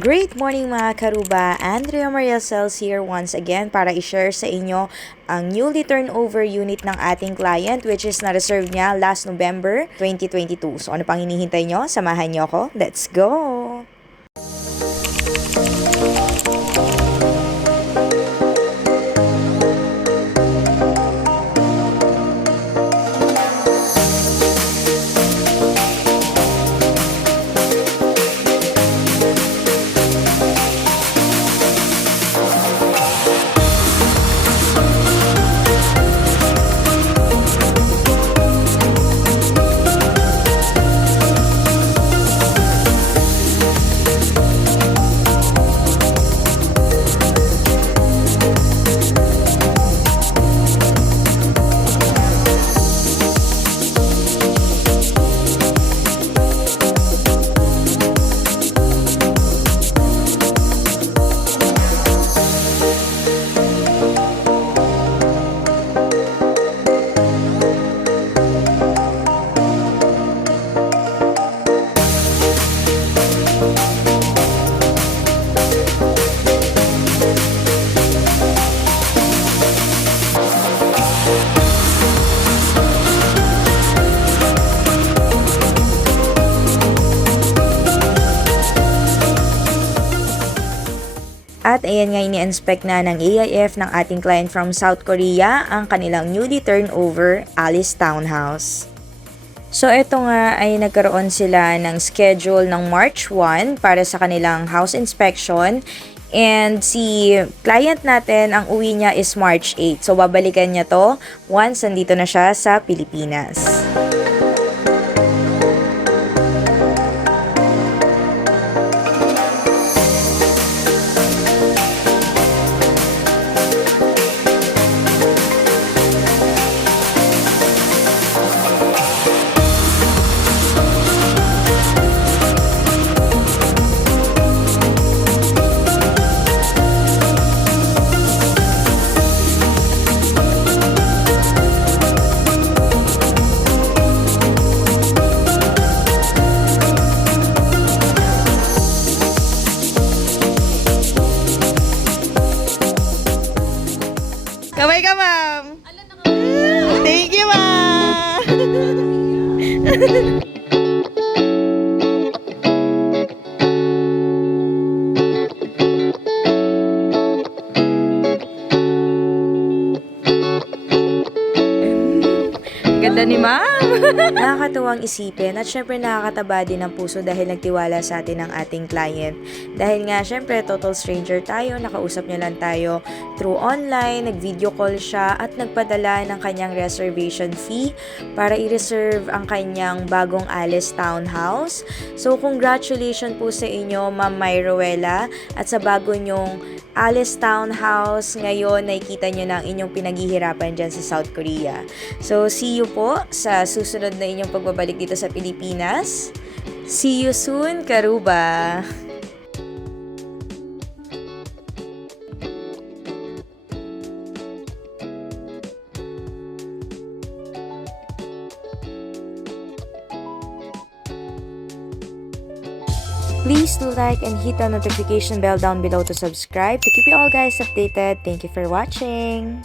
Great morning mga karuba! Andrea Maria Cells here once again para i-share sa inyo ang newly turnover unit ng ating client which is na-reserve niya last November 2022. So ano pang hinihintay nyo? Samahan nyo ako. Let's go! At ayan nga ini-inspect na ng AIF ng ating client from South Korea ang kanilang newly turnover Alice Townhouse. So ito nga ay nagkaroon sila ng schedule ng March 1 para sa kanilang house inspection and si client natin ang uwi niya is March 8. So babalikan niya to once nandito na siya sa Pilipinas. Altyazı M.K. Ganda ni ma'am. Nakakatuwang isipin at syempre nakakataba din ng puso dahil nagtiwala sa atin ang ating client. Dahil nga syempre total stranger tayo, nakausap niya lang tayo through online, nag-video call siya at nagpadala ng kanyang reservation fee para i-reserve ang kanyang bagong Alice Townhouse. So congratulations po sa inyo Ma'am Myroela at sa bago nyong Alice Townhouse. Ngayon, nakikita nyo na ang inyong pinaghihirapan dyan sa South Korea. So, see you po sa susunod na inyong pagbabalik dito sa Pilipinas. See you soon, Karuba! Please do like and hit the notification bell down below to subscribe to keep you all guys updated. Thank you for watching!